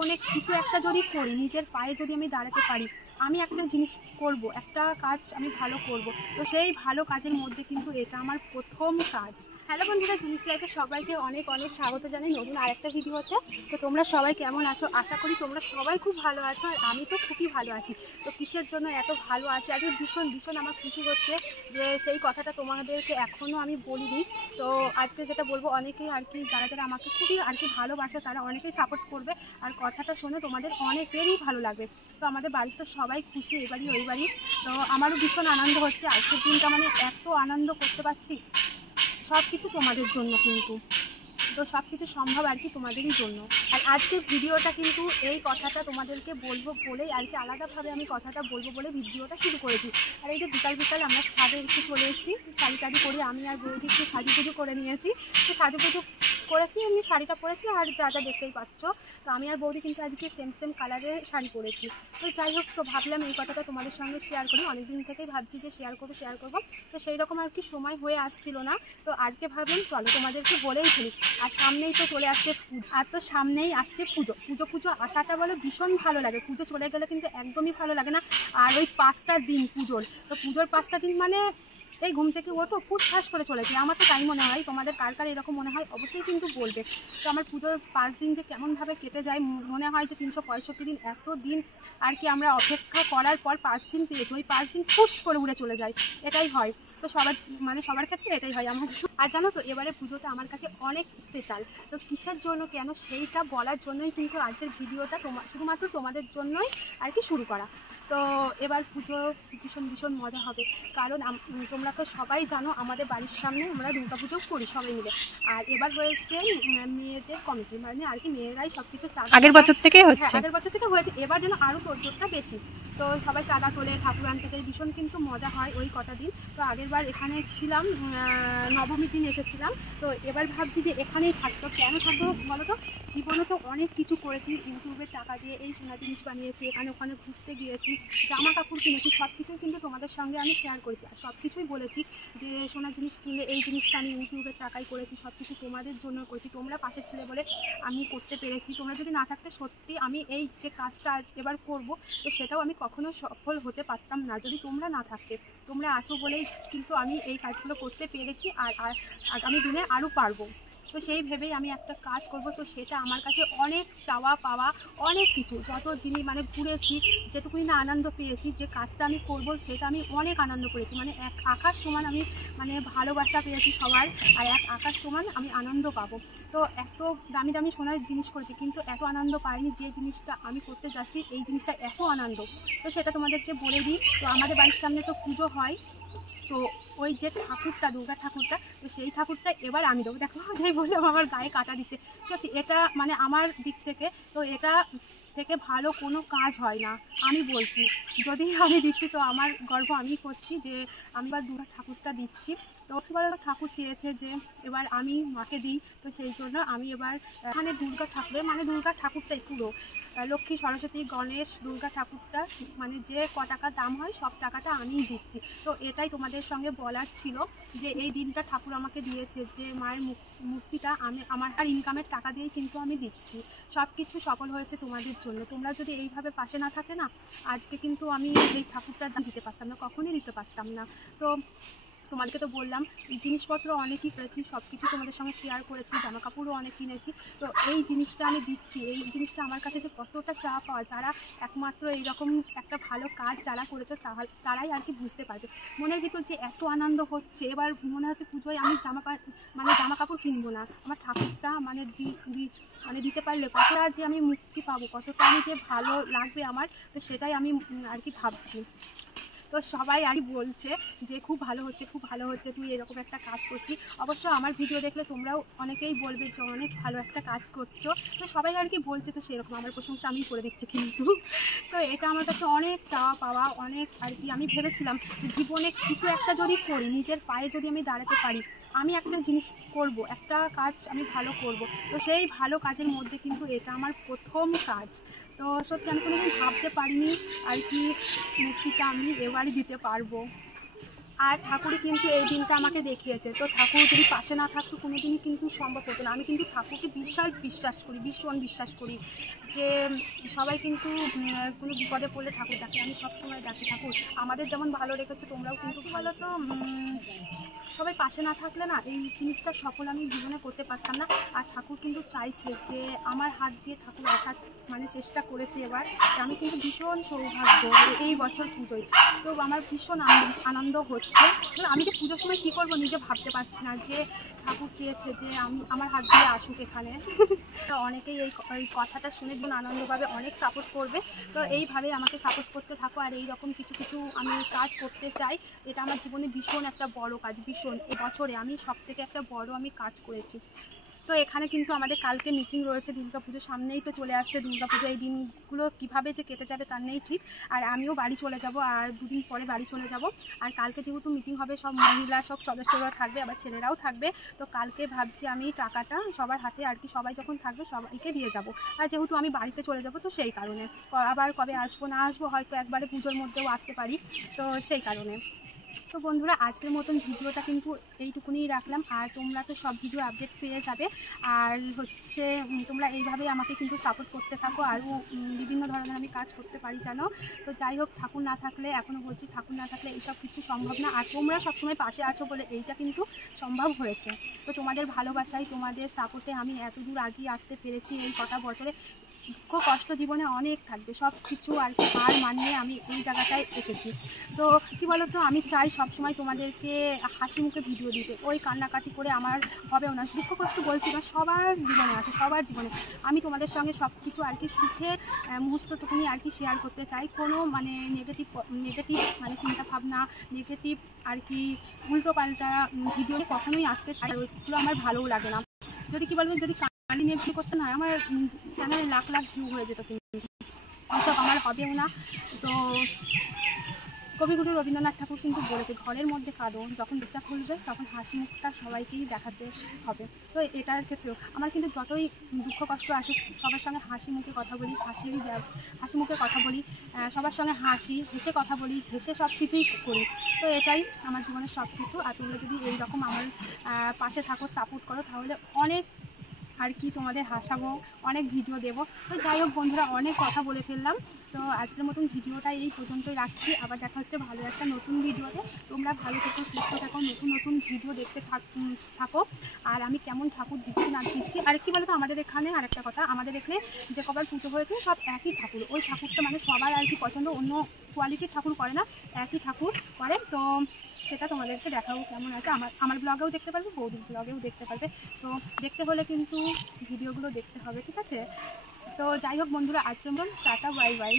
জীবনে কিছু একটা যদি করি, নিজের পায়ে যদি আমি দাঁড়াতে পারি, আমি একটা জিনিস করব, একটা কাজ আমি ভালো করব, তো সেই ভালো কাজের মধ্যে কিন্তু এটা আমার প্রথম কাজ। হ্যালো বন্ধুরা, জিনিস লাইফে সবাইকে অনেক অনেক স্বাগত জানাই নতুন আরেকটা ভিডিওতে। তো তোমরা সবাই কেমন আছো? আশা করি তোমরা সবাই খুব ভালো আছো, আর আমি তো খুবই ভালো আছি। তো কিসের জন্য এত ভালো আছি আজকে ভীষণ ভীষণ আমার খুশি হচ্ছে যে সেই কথাটা তোমাদেরকে এখনও আমি বলিনি। তো আজকে যেটা বলবো, অনেকেই আর কি যারা যারা আমাকে খুবই আর কি ভালোবাসে তারা অনেকেই সাপোর্ট করবে, আর কথাটা শুনে তোমাদের অনেকেরই ভালো লাগবে। তো আমাদের বাড়ির তো সবাই খুশি, এই বাড়ি ওই বাড়ি। তো আমারও ভীষণ আনন্দ হচ্ছে আজকের দিনটা, মানে এত আনন্দ করতে পারছি, সব কিছু তোমাদের জন্য কিন্তু। তো সব কিছু সম্ভব আর কি তোমাদেরই জন্য। আর আজকের ভিডিওটা কিন্তু এই কথাটা তোমাদেরকে বলবো বলেই আর কি, আলাদাভাবে আমি কথাটা বলবো বলে ভিডিওটা শুরু করেছি। আর এই যে বিকাল বিকাল আমরা ছাদে একটু চলে এসেছি, শাড়ি টাড়ি করি, আমি আর বৌদি একটু সাজুগুজু করে নিয়েছি। তো সাজুগুজু করেছি, এমনি শাড়িটা পরেছি আর যা যা দেখতেই পাচ্ছ। তো আমি আর বৌদি কিন্তু আজকে সেম সেম কালারের শাড়ি পরেছি। তো যাই হোক, তো ভাবলাম এই কথাটা তোমাদের সঙ্গে শেয়ার করি, অনেকদিন থেকেই ভাবছি যে শেয়ার করবো। তো সেই রকম আর কি সময় হয়ে আসছিল না। তো আজকে ভাবলাম চলো তোমাদেরকে বলেই ফেলি। আর সামনেই তো চলে আসছে পুজো, আর তো সামনেই আসছে পুজো আসাটা বলে ভীষণ ভালো লাগে। পুজো চলে গেলে কিন্তু একদমই ভালো লাগে না। আর ওই 5টা দিন পুজোর, তো পুজোর 5টা দিন মানে এই ঘুম থেকে ওঠো ফুসফাস করে চলেছে, আমার তো তাই মনে হয়। তোমাদের কার কার এরকম মনে হয় অবশ্যই কিন্তু বলবে। তো আমার পুজোর 5 দিন যে কেমনভাবে কেটে যায়, মনে হয় যে 365 দিন, এত দিন আর কি আমরা অপেক্ষা করার পর 5 দিন পেয়েছি, ওই 5 দিন ফুস করে উড়ে চলে যায়, এটাই হয়। তো সবার ক্ষেত্রে এটাই হয় আমার। আর জানো তো, এবারে পুজোটা আমার কাছে অনেক স্পেশাল। তো কিসের জন্য কেন সেইটা বলার জন্যই কিন্তু আজকের ভিডিওটা শুধুমাত্র তোমাদের জন্যই আর কি শুরু করা। তো এবার পুজো ভীষণ ভীষণ মজা হবে, কারণ তোমরা তো সবাই জানো আমাদের বাড়ির সামনে আমরা দুর্গা পুজো করি সবাই মিলে। আর এবার হয়েছে মেয়েদের কমিটি, মানে আর কি মেয়েরাই সব কিছু, আগের বছর থেকে হচ্ছে, হ্যাঁ আগের বছর থেকে হয়েছে, এবার যেন আরও তোড়জোড়টা বেশি। তো সবাই চাঁদা তোলে, ঠাকুর আনতে যাই, ভীষণ কিন্তু মজা হয় ওই কটা দিন। তো আগেরবার এখানে ছিলাম, নবমীর দিন এসেছিলাম। তো এবার ভাবছি যে এখানেই থাকতো, কেন থাকবো বলো তো? জীবনে তো অনেক কিছু করেছি, ইউটিউবের টাকা দিয়ে এই সোনা জিনিস বানিয়েছি, এখানে ওখানে ঘুরতে গিয়েছি, জামা কাপড় কিনেছি, সব কিছুই কিন্তু তোমাদের সঙ্গে আমি শেয়ার করেছি। আর সব কিছুই বলেছি যে সোনার জিনিস কিনলে এই জিনিসটা আমি ইউটিউবের টাকাই করেছি, সব কিছু তোমাদের জন্য করেছি, তোমরা পাশে ছিলে বলে আমি করতে পেরেছি। তোমরা যদি না থাকতে সত্যি আমি এই যে কাজটা এবার করব, তো সেটাও আমি কখনো সফল হতে পারতাম না যদি তোমরা না থাকতে। তোমরা আছো বলেই কিন্তু আমি এই কাজগুলো করতে পেরেছি, আর আগামী দিনে আরও পারবো। তো সেই ভেবেই আমি একটা কাজ করব, তো সেটা আমার কাছে অনেক চাওয়া পাওয়া, অনেক কিছু, যত জিনিস মানে ঘুরেছি, যেটুকুই না আনন্দ পেয়েছি, যে কাজটা আমি করব সেটা আমি অনেক আনন্দ করেছি, মানে এক আকাশ সমান আমি মানে ভালোবাসা পেয়েছি সবার, আর এক আকাশ সমান আমি আনন্দ পাবো। তো এত দামি দামি সোনার জিনিস করেছি, কিন্তু এত আনন্দ পাইনি যে জিনিসটা আমি করতে যাচ্ছি, এই জিনিসটা এত আনন্দ। তো সেটা তোমাদেরকে বলে দিই। তো আমাদের বাড়ির সামনে তো পুজো হয়, তো ওই যে ঠাকুরটা, দুর্গা ঠাকুরটা, তো সেই ঠাকুরটা এবার আমি দেবো। দেখো আমি বললাম আমার গায়ে কাটা দিতে, সত্যি এটা মানে আমার দিক থেকে তো এটা থেকে ভালো কোনো কাজ হয় না, আমি বলছি। যদি আমি দিচ্ছি তো আমার গর্ব আমি করছি যে আমি এবার দুর্গা ঠাকুরটা দিচ্ছি। তো এবার ঠাকুর চেয়েছে যে এবার আমি মাকে দিই, তো সেই জন্য আমি এবার এখানে দুর্গা ঠাকুরের মানে দুর্গা ঠাকুরটাই পুরো লক্ষ্মী, সরস্বতী, গণেশ, দুর্গা ঠাকুরটা মানে যে ক টাকা দাম হয় সব টাকাটা আমিই দিচ্ছি। তো এটাই তোমাদের সঙ্গে বলার ছিল যে এই দিনটা ঠাকুর আমাকে দিয়েছে, যে মায়ের মূর্তিটা আমি আমার ইনকামের টাকা দিয়েই কিন্তু আমি দিচ্ছি। সব কিছু সফল হয়েছে তোমাদের জন্য। তোমরা যদি এইভাবে পাশে না থাকে না, আজকে কিন্তু আমি এই ঠাকুরটা দিতে পারতাম না, কখনোই দিতে পারতাম না। তো তোমাদেরকে তো বললাম জিনিসপত্র অনেকই করেছি, সব কিছু তোমাদের সঙ্গে শেয়ার করেছি, জামা কাপড়ও অনেক কিনেছি। তো এই জিনিসটা আমি দিচ্ছি, এই জিনিসটা আমার কাছে যে কতটা চাওয়া পাওয়া, যারা একমাত্র এইরকম একটা ভালো কাজ যারা করেছে তারাই আর কি বুঝতে পারবে। মনের ভিতর যে এত আনন্দ হচ্ছে, এবার মনে হচ্ছে পুজোয় আমি জামা কাপড় কিনবো না, আমার ঠাকুরটা মানে দিতে পারলে কতটা যে আমি মুক্তি পাবো, কতটা আমি যে ভালো লাগবে আমার, তো সেটাই আমি আর কি ভাবছি। তো সবাই আর কি বলছে যে খুব ভালো হচ্ছে তুই এরকম একটা কাজ করছিস। অবশ্য আমার ভিডিও দেখলে তোমরাও অনেকেই বলবে যে অনেক ভালো একটা কাজ করছো, তো সবাই আর কি বলছে, তো সেরকম আমার প্রশংসা আমি করে দিচ্ছি কিন্তু। তো এটা আমার কাছে অনেক চাওয়া পাওয়া, অনেক আর কি। আমি ভেবেছিলাম যে জীবনে কিছু একটা যদি করি, নিজের পায়ে যদি আমি দাঁড়াতে পারি, আমি একটা জিনিস করব, একটা কাজ আমি ভালো করব, তো সেই ভালো কাজের মধ্যে কিন্তু এটা আমার প্রথম কাজ। তো সত্যি আমি কোনোদিন ভাবতে পারিনি আর কি মূর্তিটা আমি এবারই দিতে পারবো। আর ঠাকুরই কিন্তু এই দিনটা আমাকে দেখিয়েছে। তো ঠাকুর যদি পাশে না থাকতো কোনোদিনই কিন্তু সম্ভব হতো না। আমি কিন্তু ঠাকুরকে বিশ্বাস করি, ভীষণ বিশ্বাস করি যে সবাই কিন্তু কোনো বিপদে পড়লে ঠাকুর ডাকে। আমি সবসময় ডাকি ঠাকুর আমাদের যেমন ভালো রেখেছো তোমরাও কিন্তু ভালো। তো সবাই পাশে না থাকলে না এই জিনিসটা সফল আমি জীবনে করতে পারতাম না। আর ঠাকুর কিন্তু চাইছে যে আমার হাত দিয়ে ঠাকুর আসার মানে চেষ্টা করেছে এবার। আমি কিন্তু ভীষণ সৌভাগ্য এই বছর পুজোয়। তো আমার ভীষণ আনন্দ হচ্ছে। আমি যে পুজোর সময় কী করবো নিজে ভাবতে পারছি না যে ঠাকুর চেয়েছে যে আমার হাত দিয়ে আসুক এখানে। তো অনেকেই এই কথাটা শুনে আনন্দভাবে অনেক সাপোর্ট করবে। তো এইভাবেই আমাকে সাপোর্ট করতে থাকো। আর এই রকম কিছু কিছু আমি কাজ করতে চাই। এটা আমার জীবনে ভীষণ একটা বড় কাজ, ভীষণ। এ বছরে আমি সবথেকে একটা বড় কাজ করেছি। তো এখানে কিন্তু আমাদের কালকে মিটিং রয়েছে, দুর্গাপুজোর সামনেই তো চলে আসছে দুর্গাপুজো। এই দিনগুলো কীভাবে যে কেটে যাবে তার নেই ঠিক। আর আমিও বাড়ি চলে যাব, আর দুদিন পরে বাড়ি চলে যাব। আর কালকে যেহেতু মিটিং হবে, সব মহিলা সব সদস্যরা থাকবে, আবার ছেলেরাও থাকবে। তো কালকে ভাবছি আমি টাকাটা সবার হাতে আর কি, সবাই যখন থাকবে সবাইকে দিয়ে যাব। আর যেহেতু আমি বাড়িতে চলে যাব তো সেই কারণে আবার কবে আসবো না আসবো, হয়তো একবারে পুজোর মধ্যেও আসতে পারি। তো সেই কারণে তো বন্ধুরা আজকের মতন ভিডিওটা কিন্তু এইটুকুনি রাখলাম। আর তোমরা তো সব ভিডিও আপডেট পেয়ে যাবে। আর হচ্ছে তোমরা এইভাবেই আমাকে কিন্তু সাপোর্ট করতে থাকো। আরও বিভিন্ন ধরনের আমি কাজ করতে পারি জানো। তো যাই হোক, ঠাকুর না থাকলে, এখনও বলছি, ঠাকুর না থাকলে এইসব কিছু সম্ভব না। আর তোমরা সবসময় পাশে আছো বলে এইটা কিন্তু সম্ভব হয়েছে। তো তোমাদের ভালোবাসায়, তোমাদের সাপোর্টে আমি এত দূর আগিয়ে আসতে পেরেছি এই কটা বছরে। দুঃখ কষ্ট জীবনে অনেক থাকবে, সব কিছু আর কি হার মানিয়ে আমি এই জায়গাটায় এসেছি। তো কী বলো তো, আমি চাই সবসময় তোমাদেরকে হাসি মুখে ভিডিও দিতে। ওই কান্নাকাটি করে আমার হবেও না। দুঃখ কষ্ট বলছি না, সবার জীবনে আছে, সবার জীবনে। আমি তোমাদের সঙ্গে সব কিছু আর কি সুখের মুহূর্তটুকুনি আর কি শেয়ার করতে চাই। কোনো মানে নেগেটিভ মানে চিন্তাভাবনা, নেগেটিভ আর কি উল্টোপাল্টা ভিডিও কখনোই আসতে চাই, ওইগুলো আমার ভালোও লাগে না। যদি কী বলবো, যদি কালি নিয়ে ভিডিও করতে না, আমার চ্যানেলে লাখ লাখ ভিউ হয়ে যেত, কিন্তু ওইসব আমার হবেও না। তো কবিগুরু রবীন্দ্রনাথ ঠাকুর কিন্তু বলেছে, ঘরের মধ্যে কাঁদো, যখন বাচ্চা খুলবে তখন হাসি মুখটা সবাইকেই দেখাতে হবে। তো এটার ক্ষেত্রেও আমার কিন্তু যতই দুঃখ কষ্ট আসুক, সবার সঙ্গে হাসি মুখে কথা বলি, হাসি মুখে কথা বলি, সবার সঙ্গে হেসে কথা বলি, হেসে সব কিছুই করি। তো এটাই আমার জীবনের সব কিছু। আর তোমরা যদি এইরকম আমার পাশে থাকো, সাপোর্ট করো, তাহলে অনেক আর কি তোমাদের হাসাবো, অনেক ভিডিও দেবো। তো যাই হোক বন্ধুরা, অনেক কথা বলে ফেললাম। তো আজকের মতন ভিডিওটা এই পর্যন্তই রাখছি। আবার দেখা হচ্ছে ভালো একটা নতুন ভিডিওতে। তোমরা ভালো থেকো, সুস্থ থাকো, নতুন নতুন ভিডিও দেখতে থাকো। আর আমি কেমন ঠাকুর দিচ্ছি না দিচ্ছি। আর কি বলতো, আমাদের এখানে আরেকটা কথা, আমাদের এখানে যে কবার পুজো হয়েছে সব একই ঠাকুর। ওই ঠাকুরটা মানে সবার আর কি পছন্দ, অন্য কোয়ালিটির ঠাকুর করে না, একই ঠাকুর করে। তো সেটা তোমাদেরকে দেখাবো কেমন আছে। আমার ব্লগেও দেখতে পারবে, বৌদির ব্লগেও দেখতে পারবে। তো দেখতে হলে কিন্তু ভিডিওগুলো দেখতে হবে, ঠিক আছে? তো যাই হোক বন্ধুরা, আজকের মতন টাটা, বাই বাই।